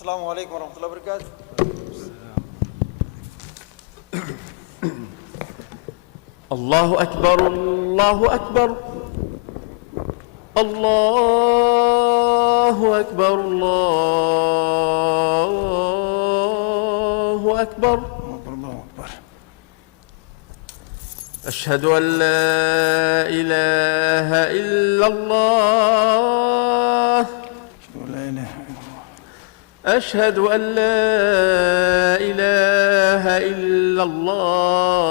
السلام عليكم ورحمة الله وبركاته. الله أكبر الله أكبر الله أكبر الله أكبر الله أكبر. أشهد أن لا إله إلا الله أشهد أن لا إله إلا الله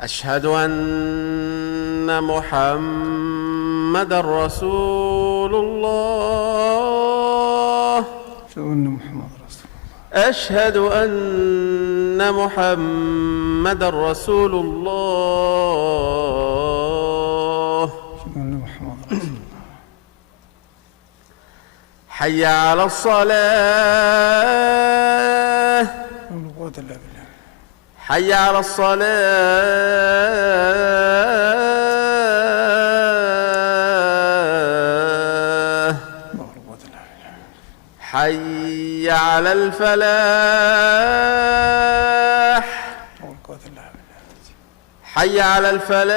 أشهد أن محمدًا رسول الله أشهد أن محمدًا رسول الله حي على الصلاة حي على الصلاة حي على الفلاح حي على الفلاح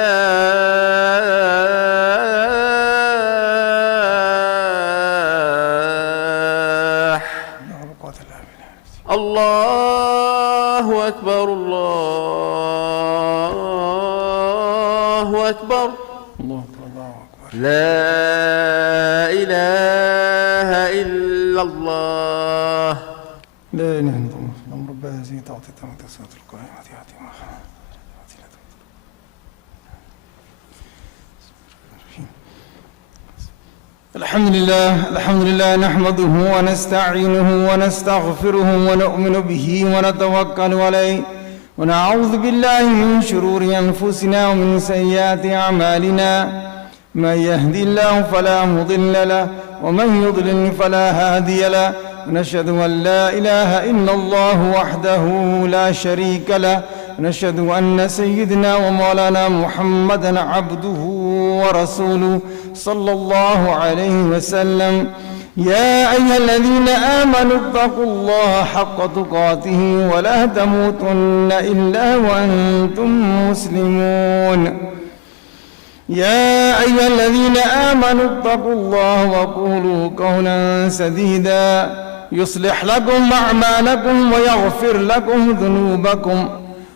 الله أكبر الله أكبر لا إله إلا الله لا إله إلا الله. اللهم رب هذه تعطي تمت الصلاة القائمة آتي ما الحمد لله نحمده ونستعينه ونستغفره ونؤمن به ونتوكل عليه ونعوذ بالله من شرور أنفسنا ومن سيئات أعمالنا من يهدي الله فلا مضل له ومن يضلل فلا هادي له ونشهد أن لا إله إلا الله وحده لا شريك له ونشهد أن سيدنا ومولانا محمدًا عبده ورسوله صلى الله عليه وسلم. يا أيها الذين آمنوا اتقوا الله حق تقاته ولا تموتن إلا وأنتم مسلمون. يا أيها الذين آمنوا اتقوا الله وقولوا قولا سديدا يصلح لكم أعمالكم ويغفر لكم ذنوبكم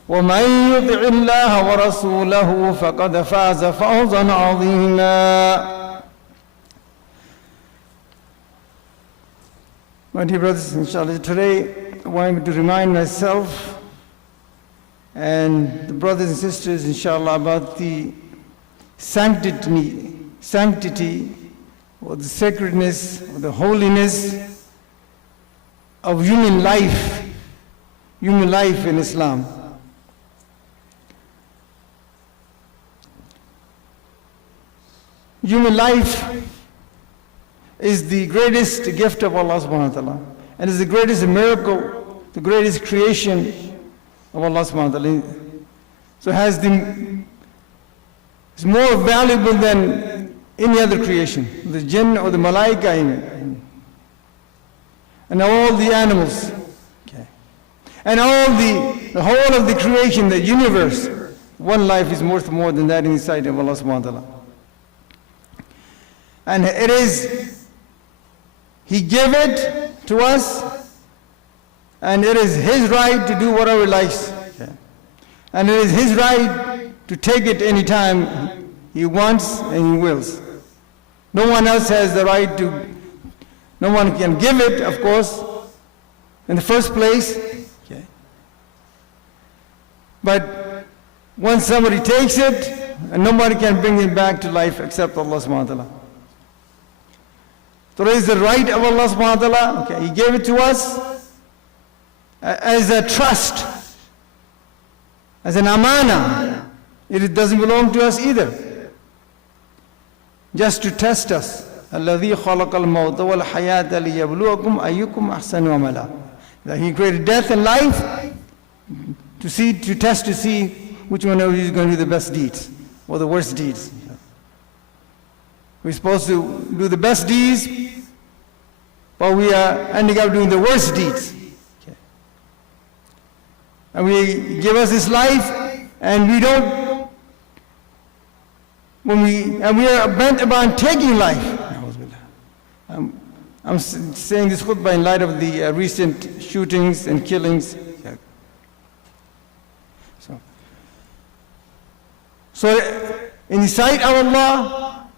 ومن يطع الله ورسوله فقد فاز فوزا عظيما. My dear brothers, inshallah, today I want to remind myself and the brothers and sisters, inshallah, about the sanctity or the sacredness or the holiness of human life in Islam. Human life is the greatest gift of Allah subhanahu wa ta'ala and is the greatest miracle, the greatest creation of Allah subhanahu wa ta'ala. So it's more valuable than any other creation, the jinn or the malaika and all the animals. Okay. And all the whole of the creation, the universe, one life is worth more than that in the sight of Allah subhanahu wa ta'ala. And it is, He gave it to us, and it is His right to do whatever He likes. Okay. And it is His right to take it anytime He wants and He wills. No one else has the right to, no one can give it, of course, in the first place. Okay. But once somebody takes it, and nobody can bring it back to life except Allah subhanahu wa ta'ala. So it is the right of Allah subhanahu wa ta'ala. Okay, He gave it to us as a trust, as an amana. It doesn't belong to us either. Just to test us. الَّذِي خَلَقَ الْمَوْتَ وَالْحَيَاةَ لِيَبْلُوَكُمْ أَيُّكُمْ أَحْسَنُ عَمَلًا. That He created death and life to test to see which one of you is going to do the best deeds or the worst deeds. We're supposed to do the best deeds, but we are ending up doing the worst deeds. Okay. And we give us this life, and we don't, and we are bent upon taking life. I'm saying this khutbah in light of the recent shootings and killings. So, in the sight of Allah,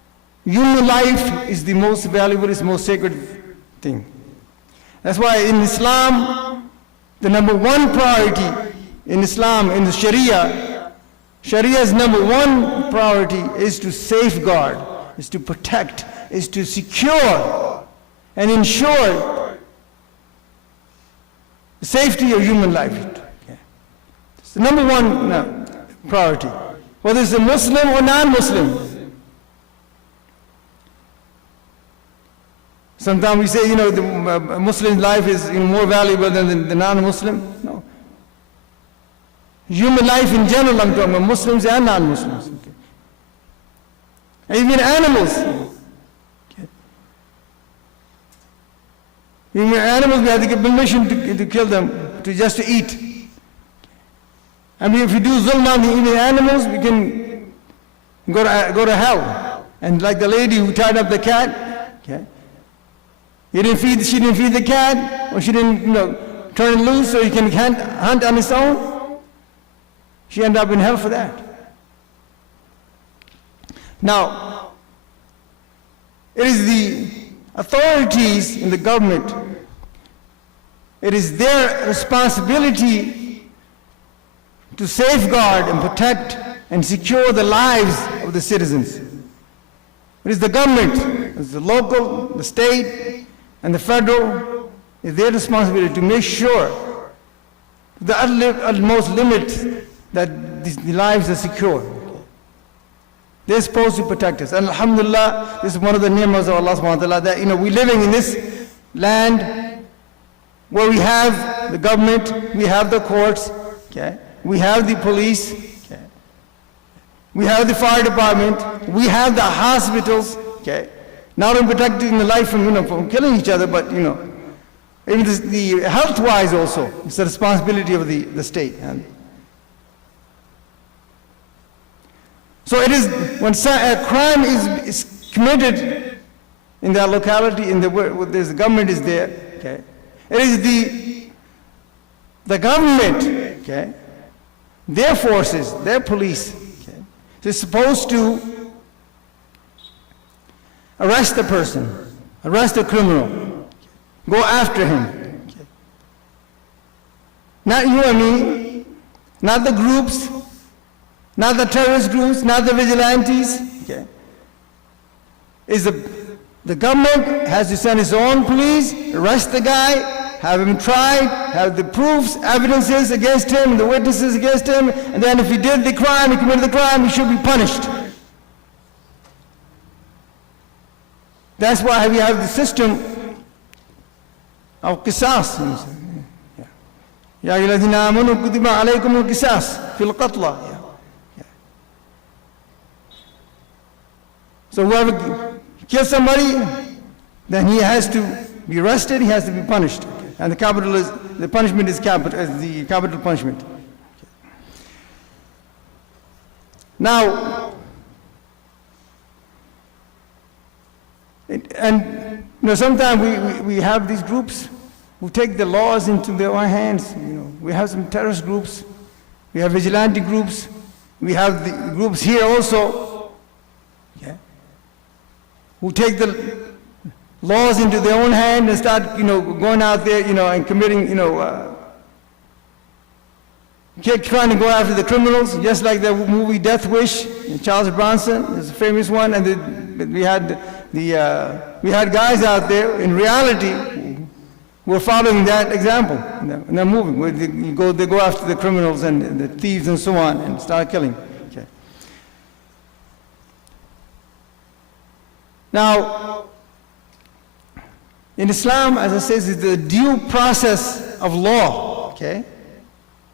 human life is the most valuable, is the most sacred thing. That's why in Islam, the number one priority in Islam, in the Sharia's number one priority is to safeguard, is to protect, is to secure and ensure the safety of human life. Okay. It's the number one priority, whether it's a Muslim or non-Muslim. Sometimes we say, the Muslim life is more valuable than the non-Muslim. No. Human life in general, I'm talking about Muslims and non-Muslims. Okay. And even animals. Okay. Even animals, we have to get permission to kill them, just to eat. I mean, if we do zulm on even animals, we can go to hell. And like the lady who tied up the cat, okay. She didn't feed the cat, or she didn't, turn it loose so he can hunt on his own. She ended up in hell for that. Now, it is the authorities in the government, it is their responsibility to safeguard and protect and secure the lives of the citizens. It is the government, it's the local, the state, and the federal, it's their responsibility to make sure the utmost limit that the lives are secure. They're supposed to protect us. And alhamdulillah, this is one of the ni'mas of Allah subhanahu wa ta'ala, that we're living in this land where we have the government, we have the courts, okay? We have the police, okay? We have the fire department, we have the hospitals, okay? Not only protecting the life from killing each other, but even the health-wise also, it's the responsibility of the state. So it is, when a crime is committed in that locality, where the government is there, okay? It is the government, okay? Their forces, their police, okay? They're supposed to arrest the person, arrest the criminal, go after him. Okay? Not you and me, not the groups, not the terrorist groups, not the vigilantes. Okay? The government has to send its own police, arrest the guy, have him tried, have the proofs, evidences against him, the witnesses against him, and then if he did the crime, he committed the crime, he should be punished. That's why we have the system of qisas. Ya ayyuhalladhina amanu kutiba alaykum al-qisas fil qatla. So whoever kills somebody, then he has to be arrested, he has to be punished. And the punishment is the capital punishment. Now, sometimes we have these groups who take the laws into their own hands. We have some terrorist groups, we have vigilante groups, we have the groups here also, who take the laws into their own hand and start, going out there, and committing, trying to go after the criminals, just like the movie Death Wish, Charles Bronson is a famous one, and we had guys out there in reality who were following that example in that movie, where they go after the criminals and the thieves and so on and start killing. Now, in Islam, as I say, it's the due process of law, okay?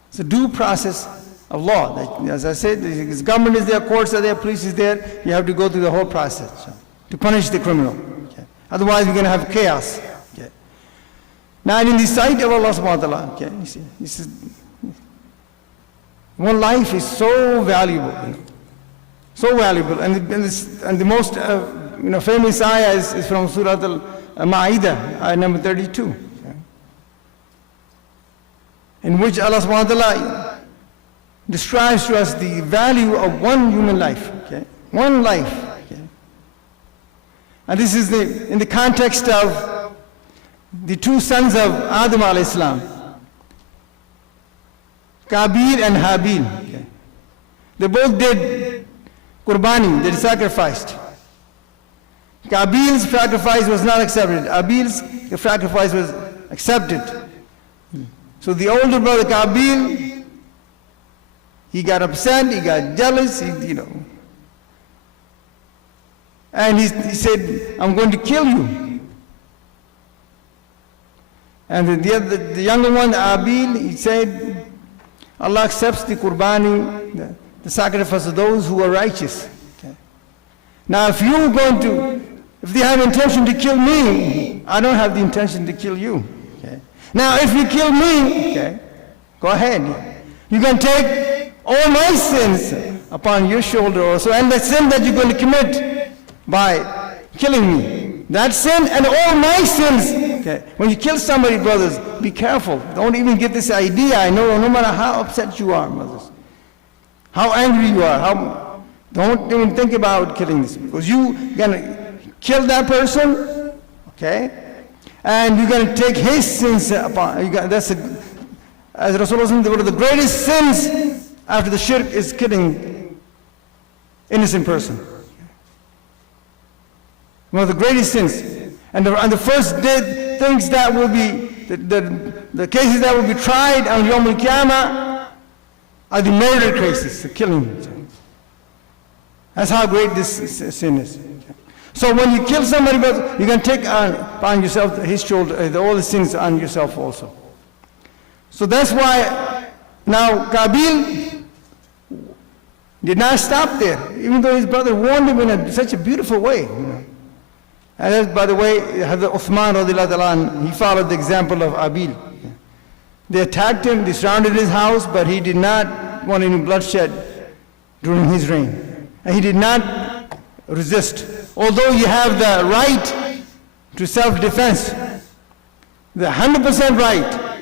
It's a due process of law. As I said, the government is there, courts are there, police is there, you have to go through the whole process. to punish the criminal. Okay. Otherwise, we're going to have chaos. Okay. Now, in the sight of Allah subhanahu wa ta'ala, okay, you see, this is, one life is so valuable, so valuable. And the most famous ayah is from Surah Al-Ma'idah, ayah number 32, okay, in which Allah subhanahu wa ta'ala describes to us the value of one human life, okay? One life. Okay? And this is in the context of the two sons of Adam alayhi salam, Qabil and Habil. Okay? They both did qurbani, they sacrificed. Qabil's sacrifice was not accepted. Habil's sacrifice was accepted. So the older brother Qabil, he got upset, he got jealous, and he said, I'm going to kill you. And the younger one, Abil, he said, Allah accepts the qurbani, the sacrifice of those who are righteous. Okay. Now if they have intention to kill me, I don't have the intention to kill you. Okay. Now if you kill me, okay, go ahead. You can take all my sins upon your shoulder also, and the sin that you're going to commit by killing me, that sin and all my sins. Okay. When you kill somebody, brothers, be careful. Don't even get this idea. I know, no matter how upset you are, brothers, how angry you are, don't even think about killing this, because you're going to kill that person, okay, and you're going to take his sins upon. As Rasulullah said, one of the greatest sins after the shirk is killing innocent person. One of the greatest sins. And the first things that will be, the cases that will be tried on Yawm al-Qiyamah are the murder cases, the killing. That's how great this sin is. So when you kill somebody, you can take upon yourself his shoulder, all the sins on yourself also. So that's why now Qabil did not stop there, even though his brother warned him in such a beautiful way. And that, by the way, Hazrat Uthman radiallahu anhu, he followed the example of Abil. They attacked him, they surrounded his house, but he did not want any bloodshed during his reign. And he did not resist. Although you have the right to self-defense, the 100% right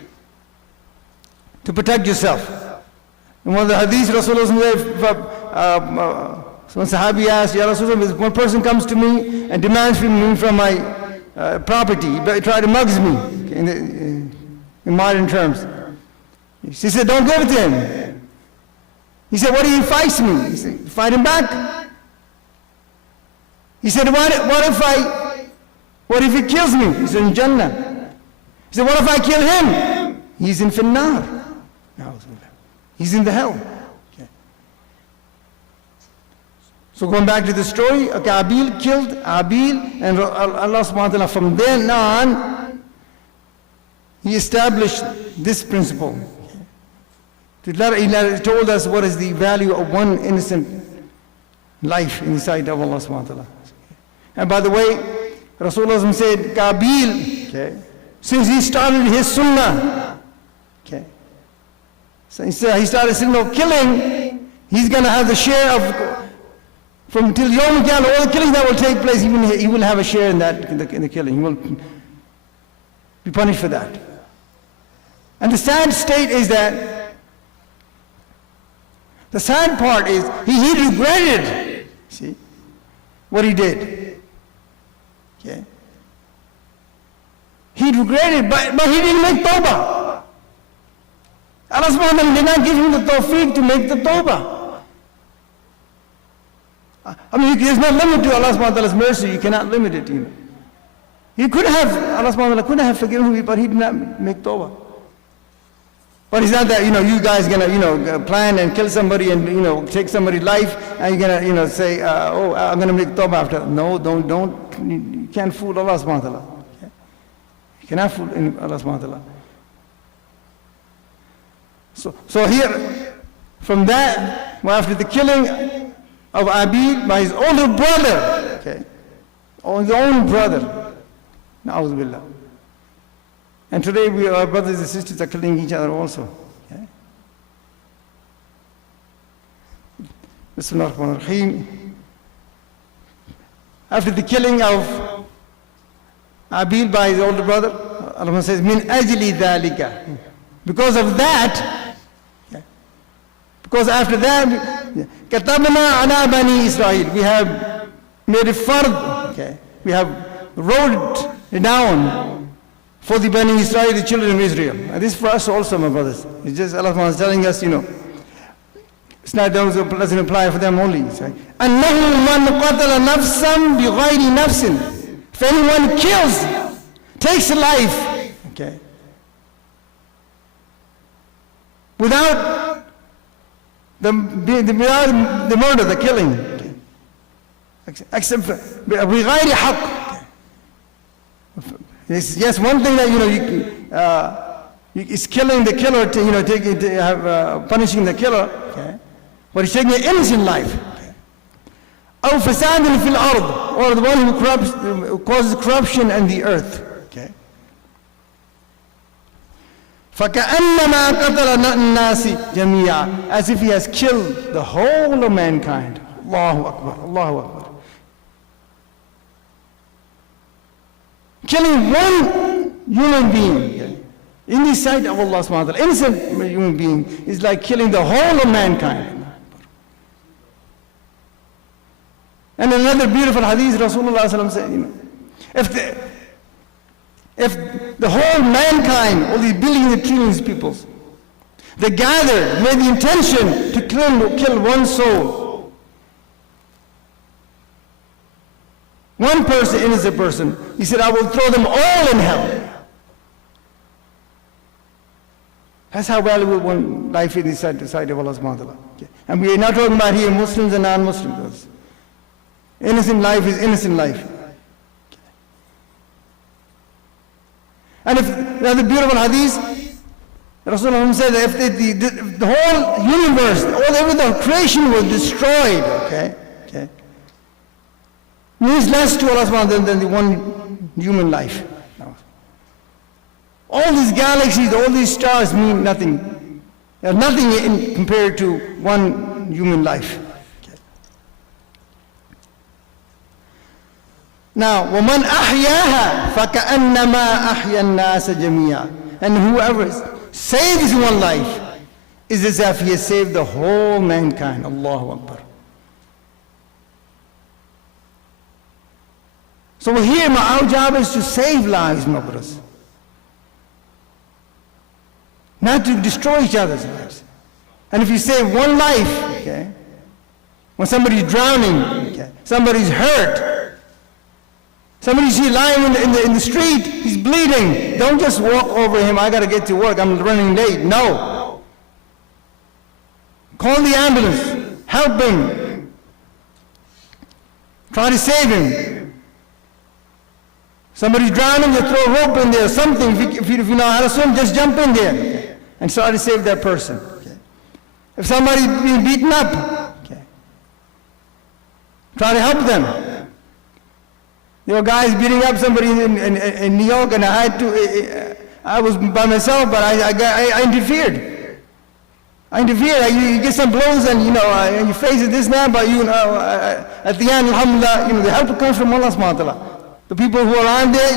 to protect yourself. In one of the hadiths, Rasulullah, one Sahabi asked, Ya Rasulullah, one person comes to me and demands from my property, he tried to mugs me, in modern terms. He said, don't give it to him. He said, what if he fights me? He said, fight him back. He said, what if he kills me? He's in Jannah. He said, what if I kill him? He's in Finnar. He's in the hell. Okay. So going back to the story, Qabil killed Abil, and Allah subhanahu wa ta'ala from then on, He established this principle. He told us what is the value of one innocent life in the sight of Allah subhanahu wa ta'ala. And by the way, Rasulullah said, Qabil, okay, since he started his sunnah, okay, so he started signal killing, he's going to have the share of, from till Yawm al-Qiyamah, all the killing that will take place, he will have a share in that, in the killing. He will be punished for that. And the sad state is that, the sad part is, he regretted, see, what he did. Okay? He regretted, but he didn't make tawbah. Allah subhanahu wa ta'ala did not give him the tawfiq to make the tawbah. I mean, there's no limit to Allah subhanahu wa ta'ala's mercy. You cannot limit it, you know. He could have, Allah subhanahu wa ta'ala could have forgiven him, but he did not make tawbah. But it's not that, you guys gonna, plan and kill somebody and, take somebody's life and you're gonna, say, I'm gonna make tawbah after. No, don't, you can't fool Allah subhanahu wa ta'ala. Okay? You cannot fool Allah subhanahu wa ta'ala. So here, from that, after the killing of Abid by his older brother, okay, or his own brother. Na'udhu billah. And today our brothers and sisters are killing each other also. Okay? Bismillah ar-Rahman ar-Rahim. After the killing of Abil by his older brother, Allah says, Min ajli dhalika. Because of that, because after that, katabna ala bani Israel. We have made a fard, okay? We have wrote it down for the Bani Israel, the children of Israel. And this for us also, my brothers. It's just Allah is telling us, it's not doesn't apply for them only. أَنَّهُ مَنْ قَتَلَ نَفْسًا بِغَيْرِ نَفْسٍ. If anyone kills, takes a life, okay, without the murder, the killing, okay, except بِغَيْرِ حَقٍّ. Yes, one thing that is killing the killer, punishing the killer, okay, but he's taking an innocent life. أو فساد في الأرض, or the one who causes corruption in the earth. Okay. فكأنما قتل الناس جميعا, as if he has killed the whole of mankind. Allahu Akbar, Allahu Akbar. Killing one human being in the sight of Allah subhanahu wa ta'ala, innocent human being, is like killing the whole of mankind. And another beautiful hadith, Rasulullah sallallahu alaihi wasallam said, if the whole mankind, all these billions and trillions of people, they gather with the intention to kill one soul, one person, innocent person, he said, I will throw them all in hell. That's how valuable one life is inside the sight of Allah subhanahu wa ta'ala. Okay. And we are not talking about here Muslims and non-Muslims. Innocent life is innocent life. Okay. And if another beautiful hadith, Rasulullah said that if the whole universe, everything, creation was destroyed, okay, means less to Allah subhanahu wa ta'ala than the one human life. All these galaxies, all these stars mean nothing. They are nothing compared to one human life. Okay. Now, وَمَنْ أَحْيَاهَا فَكَأَنَّمَا أَحْيَا النَّاسَ جَمِيعًا. And whoever saves one life is as if he has saved the whole mankind. Allahu Akbar. So here, our job is to save lives, my brothers. Not to destroy each other's lives. And if you save one life, okay, when somebody's drowning, okay, somebody's hurt, somebody's lying in the street, he's bleeding, don't just walk over him, I got to get to work, I'm running late. No. Call the ambulance, help him, try to save him. Somebody's drowning, you throw a rope in there, something. If you know how to swim, just jump in there, okay, and try to save that person. Okay. If somebody's being beaten up, okay, try to help them. There were guys beating up somebody in New York, and I was by myself, but I interfered. You get some blows, and your face is this now, but at the end, alhamdulillah, the help comes from Allah subhanahu wa ta'ala. The people who are on there,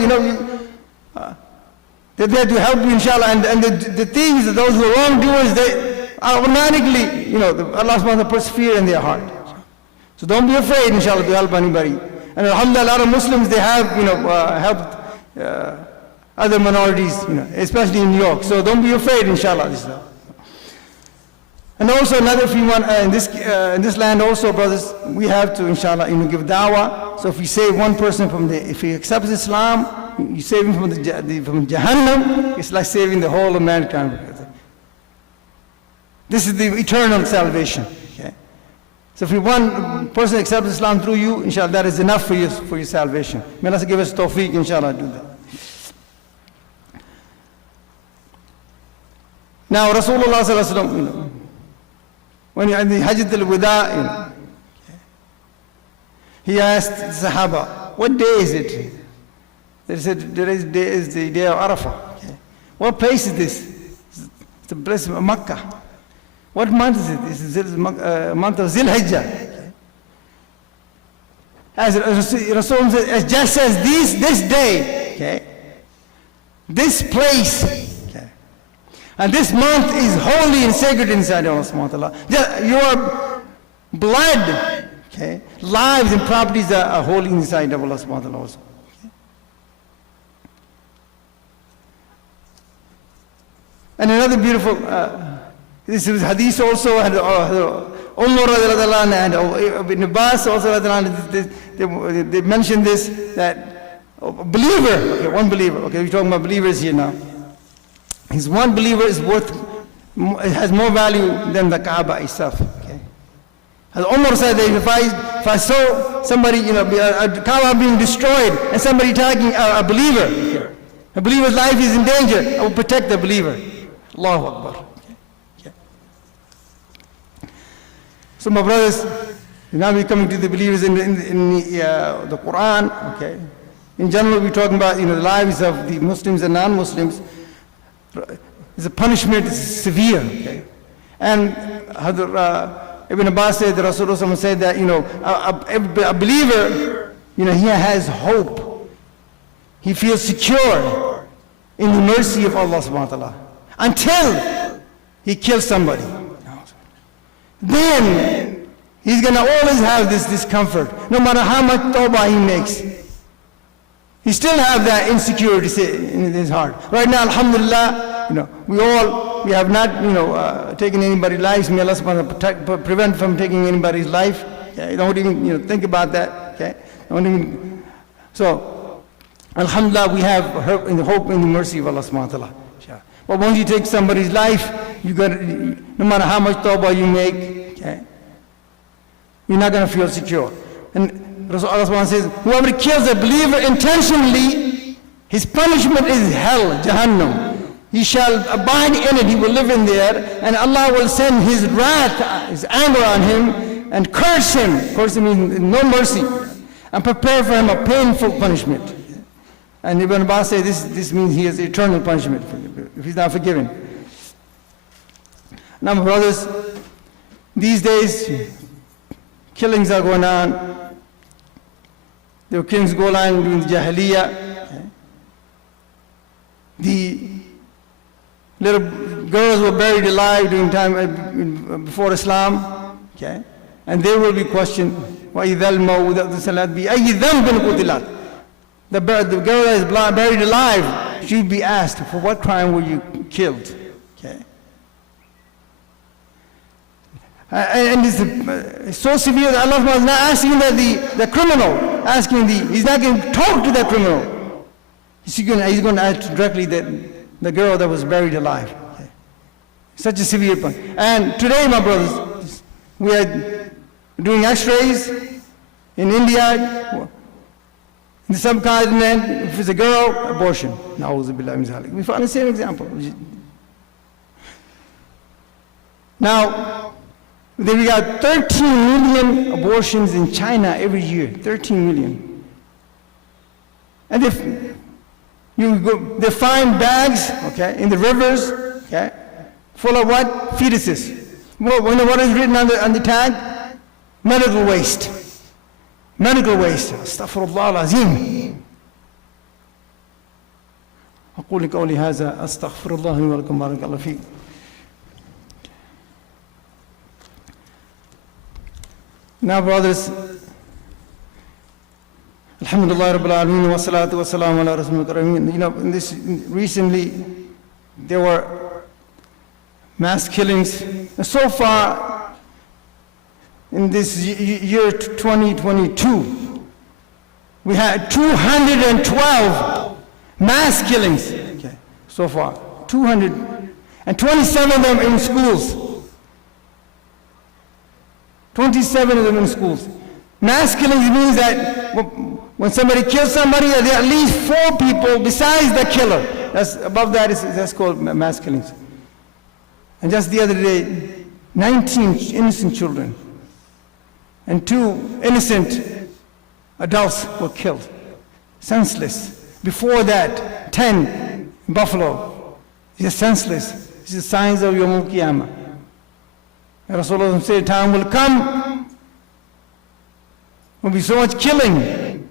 they're there to help you, inshallah. And the things, those who are wrongdoers, they automatically, Allah subhanahu wa ta'ala persevere in their heart. So don't be afraid, inshallah, to help anybody. And alhamdulillah, a lot of Muslims, they have, helped other minorities, especially in New York. So don't be afraid, inshallah. And also another thing, in this land also, brothers, we have to, inshallah, give da'wah. So if we save one person if he accepts Islam, you save him from Jahannam, it's like saving the whole of mankind. This is the eternal salvation. Okay? So if one person accepts Islam through you, inshallah, that is enough for your salvation. May Allah give us tawfiq, inshallah, do that. Now, Rasulullah sallallahu alaihi wasallam, when he had the Hajjat al-Wada, he asked the Sahaba, what day is it? They said, today's day is the day of Arafah. Okay. What place is this? It's the place of Makkah. What month is it? This is month of Zil Hijjah. Okay. As Rasul says, just as this day, okay, this place, okay, and this month is holy and sacred inside Allah subhanahu wa ta'ala. Your blood, okay, lives and properties are holy inside of Allah subhanahu wa ta'ala also. Okay. And another beautiful, this is hadith also, and An-Nur and Ibn Abbas also, they mentioned this, that a believer, okay, one believer, okay, we're talking about believers here now. His one believer is has more value than the Kaaba itself. Okay. As Umar said that if I saw somebody, a Kaaba being destroyed and somebody tagging a believer's life is in danger, I will protect the believer. Allahu Akbar. So my brothers, now we're coming to the believers in the Quran. Okay. In general, we're talking about the lives of the Muslims and non-Muslims. The punishment is severe. Okay. And Ibn Abbas said, the Rasulullah said that a believer, he has hope. He feels secure in the mercy of Allah subhanahu wa ta'ala until he kills somebody. Then he's going to always have this discomfort, no matter how much tawbah he makes. He still have that insecurity in his heart. Right now, alhamdulillah, we have not, taken anybody's lives. May Allah subhanahu wa ta'ala prevent from taking anybody's life. Okay? Don't even, think about that. Okay? So, alhamdulillah, we have hope in the mercy of Allah subhanahu wa ta'ala. But once you take somebody's life, no matter how much tawbah you make, okay, you're not going to feel secure. And Rasulullah says, whoever kills a believer intentionally, his punishment is hell, Jahannam. He shall abide in it, he will live in there, and Allah will send his wrath, his anger on him, and curse him. Curse him means no mercy, and prepare for him a painful punishment. And Ibn Abbas says this means he has eternal punishment if he's not forgiven. Now, my brothers, these days, killings are going on. There were killings going on during the Jahiliyyah. Okay. The little girls were buried alive during time before Islam. Okay. And they will be questioned. وَإِذَا الْمَوْءُودَةُ سَلَتْ بِأَيِّ ذَنْبٍ قُتِلَتْ. The girl that is buried alive, she'd be asked, for what crime were you killed? Okay. And it's so severe that Allah is not asking the criminal, he's not going to talk to the criminal. He's going to ask directly the girl that was buried alive. Okay. Such a severe point. And today, my brothers, we are doing x-rays in India. In the subcontinent, if it's a girl, abortion. We found the same example. Now, we got 13 million abortions in China every year. 13 million. And they find bags, okay, in the rivers, okay, full of what? Fetuses. What is written on the tag? Medical waste. Medical waste. Astaghfirullah al-azim. أقول قولي هذا أستغفر الله لي ولكم بارك الله فيك. Now, brothers, Alhamdulillah Rabbil Alameen wa salatu wa salam ala Rasulil Kareem. Recently there were mass killings. And so far, in this year 2022, we had 212 mass killings. Okay, so far, 227 of them in schools. 27 of them in schools. Mass killings means that when somebody kills somebody, there are at least 4 people besides the killer. Above that's called mass killings. And just the other day, 19 innocent children and 2 innocent adults were killed, senseless. Before that, 10 buffalo, just senseless. This is signs of Yawm al-Qiyamah. Rasulullah said, time will come, will be so much killing,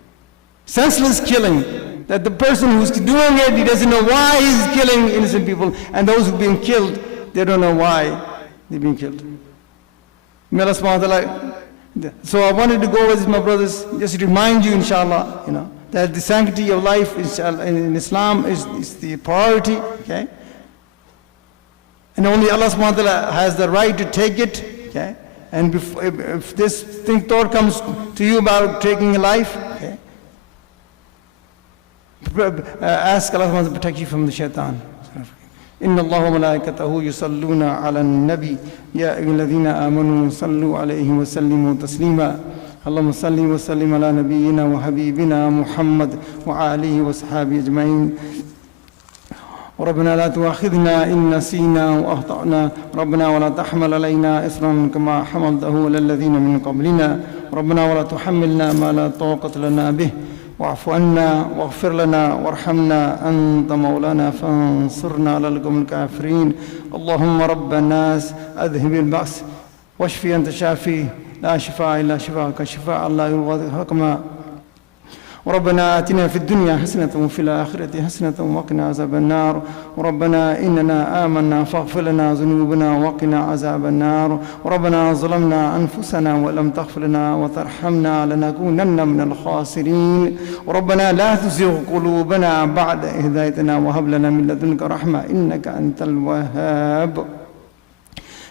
senseless killing, that the person who's doing it, he doesn't know why he's killing innocent people, and those who've been killed, they don't know why they've been killed. May Allah subhanahu wa ta'ala. So I wanted to go with my brothers, just to remind you, inshallah, that the sanctity of life inshallah, in Islam is the priority, okay? And only Allah subhanahu wa ta'ala has the right to take it, okay? And if this thought comes to you about taking a life, okay? Ask Allah subhanahu wa ta'ala to protect you from the shaitan. إن الله وملائكته يصلون على النبي يا أيها الذين آمنوا صلوا عليه وسلموا تسليما اللهم صل وسلم على نبينا وحبيبنا محمد وآله وصحبه أجمعين ربنا لا تؤاخذنا إن نسينا وأخطأنا ربنا ولا تحمل علينا إصرا كما حملته على الذين من قبلنا ربنا ولا تحملنا ما لا طاقة لنا به واعف عنا واغفر لنا وارحمنا أنت مولانا فانصرنا على القوم الكافرين اللهم رب الناس أذهب البأس واشفي أنت شافي لا شفاء إلا شفاءك شفاء لا يغادر سقما وربنا آتنا في الدنيا حسنة وفي الآخرة حسنة وقنا عذاب النار وربنا إننا آمنا فاغفر لنا ذنوبنا وقنا عذاب النار وربنا ظلمنا أنفسنا ولم تغفر لنا وترحمنا لنكونن من الخاسرين وربنا لا تزغ قلوبنا بعد إذ هديتنا وهب لنا من لدنك رحمة إنك أنت الوهاب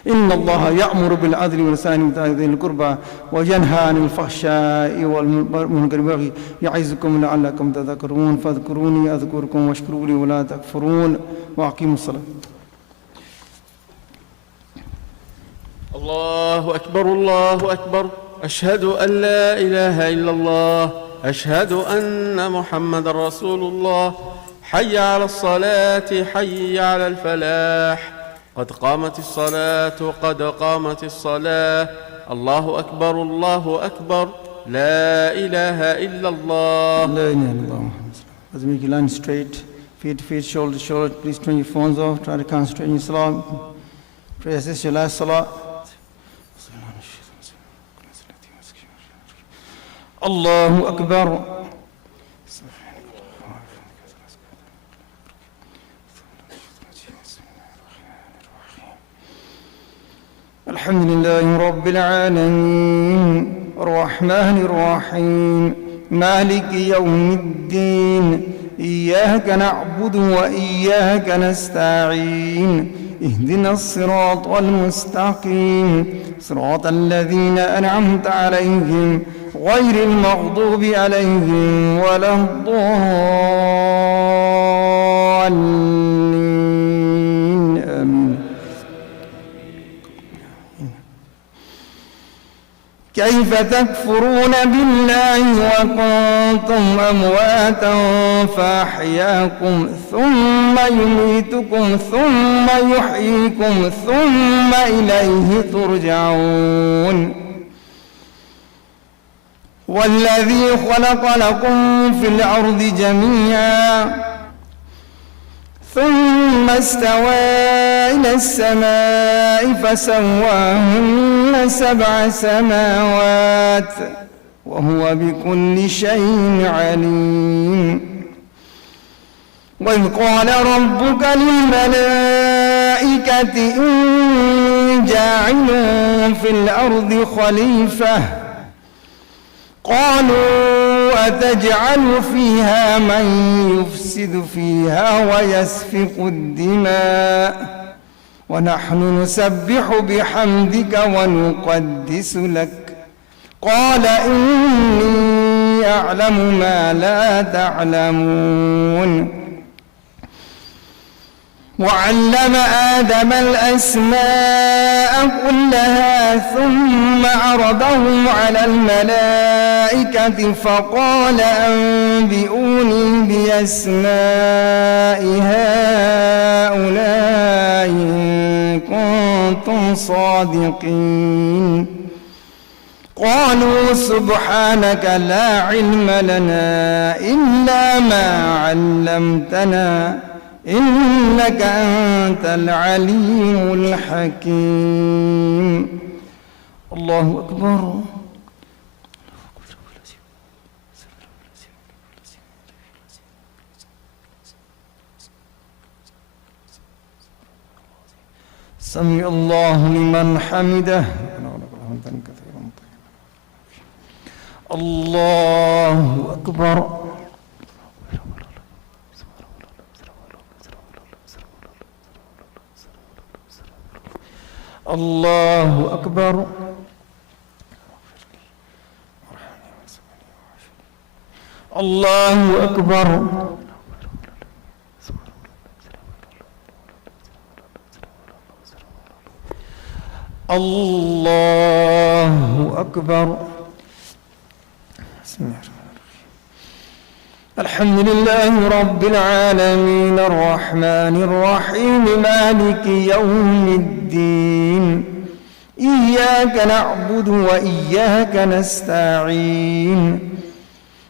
إن الله يأمر بالعدل والإحسان وإيتاء ذي القربى وينهى عن الفحشاء والمنكر والبغي يعظكم لعلكم تذكرون فاذكروني أذكركم واشكروا لي ولا تكفرون وأقيموا الصلاة. الله أكبر الله أكبر أشهد أن لا إله إلا الله أشهد أن محمد رسول الله حي على الصلاة حي على الفلاح قد قامت الصلاة قد قامت الصلاة الله أكبر الله أكبر لا إله إلا الله لا إله إلا الله. Let's make your line straight, feet to feet, shoulder to shoulder. Please turn your phones off, try to concentrate in your salah. Pray as this is your last salah. Allahu Akbar. الحمد لله رب العالمين الرحمن الرحيم مالك يوم الدين إياك نعبد وإياك نستعين اهدنا الصراط المستقيم صراط الذين أنعمت عليهم غير المغضوب عليهم ولا الضالين آمين. كيف تكفرون بالله وكنتم أمواتا فأحياكم ثم يميتكم ثم يحييكم ثم إليه ترجعون والذي خلق لكم في الأرض جميعا ثم استوى إلى السماء فسواهن 7 سماوات وهو بكل شيء عليم وإذ قال ربك للملائكة إني جاعل في الأرض خليفة قالوا أتجعل فيها من يفسد فيها ويسفك الدماء ونحن نسبح بحمدك ونقدس لك قال إني أعلم ما لا تعلمون وعلم آدم الأسماء كلها ثم عرضهم على الملائكة فقال أنبئوني بأسماء هؤلاء إن كنتم صادقين قالوا سبحانك لا علم لنا إلا ما علمتنا إنك أنت العليم الحكيم. الله أكبر. سمع الله لمن حمده. الله أكبر. الله أكبر. الله أكبر. الله أكبر. بسم الله الرحمن الرحيم. الحمد لله رب العالمين الرحمن الرحيم مالك يوم الدين إياك نعبد وإياك نستعين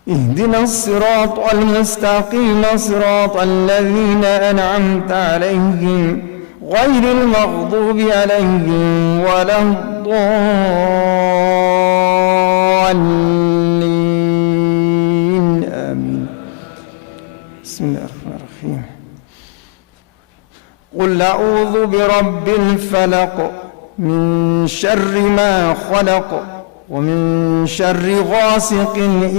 اهدنا الصراط المستقيم صراط الذين أنعمت عليهم غير المغضوب عليهم ولا الضالين آمين. بسم الله الرحمن الرحيم. قل أعوذ برب الفلق من شر ما خلق ومن شر غاسق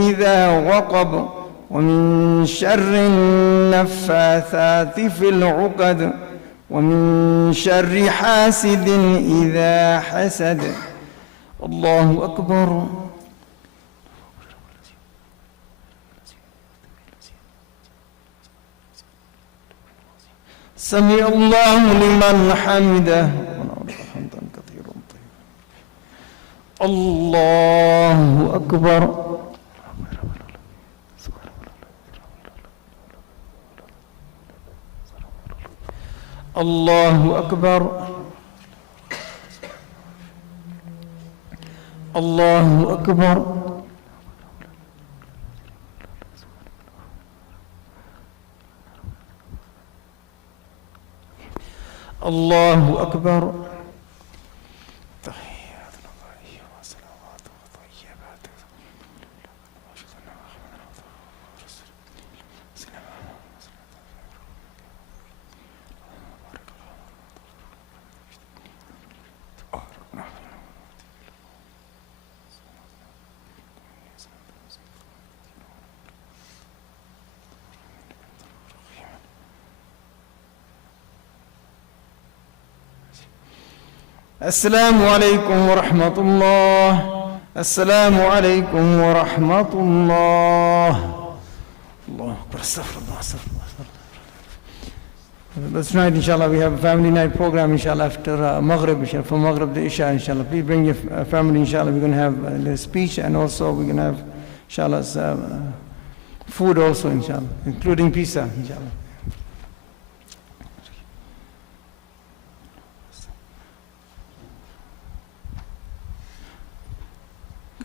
إذا وقب ومن شر النفاثات في العقد ومن شر حاسد إذا حسد. الله أكبر. سمع الله لمن حمده. الله أكبر. الله أكبر. الله أكبر. الله أكبر. السلام عليكم ورحمة الله. السلام عليكم ورحمة الله. الله أكبر. استغفر الله. استغفر الله. This night, inshallah, we have a family night program, inshallah, after Maghrib, inshallah, from Maghrib to Isha, inshallah. Please bring your family, inshallah. We're going to have a little speech, and also we're going to have, inshallah, food also, inshallah, including pizza, inshallah.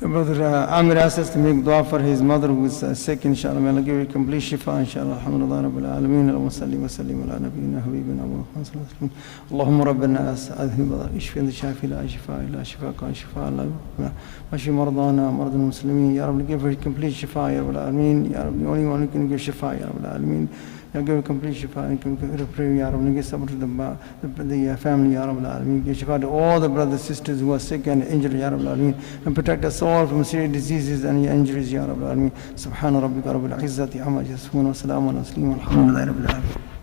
Brother Amir asked us to make dua for his mother who is sick, inshallah. May Allah give her complete shifa, inshallah. Alhamdulillah Rabbil Alameen. Allahumma salli wa sallim ala nabiyyina habibina Muhammad sallallahu alayhi wa sallam. Allahumma rabbana adhib ishfi anta shafi la shifa illa shifaka shifa Allah. Washi mardana mardal muslimin. Ya Rabbi, give her complete shifa, Ya Rabbil Alameen. Ya Rabbi, the only one who can give shifa, Ya Rabbil Alameen. Ya give her complete shifa and give her prayer, Ya Rabbi. Give sabr to the family, Ya Rabbil Alameen. Give shifa to all the brothers and sisters who are sick and injured, Ya Rabbil Alameen. And protect us all from serious diseases and injuries, Ya Rabbil Alameen. Subhana rabbika rabbil izzati amma yasifun wa salamun ala al-mursalin walhamdulillahi rabbil alamin.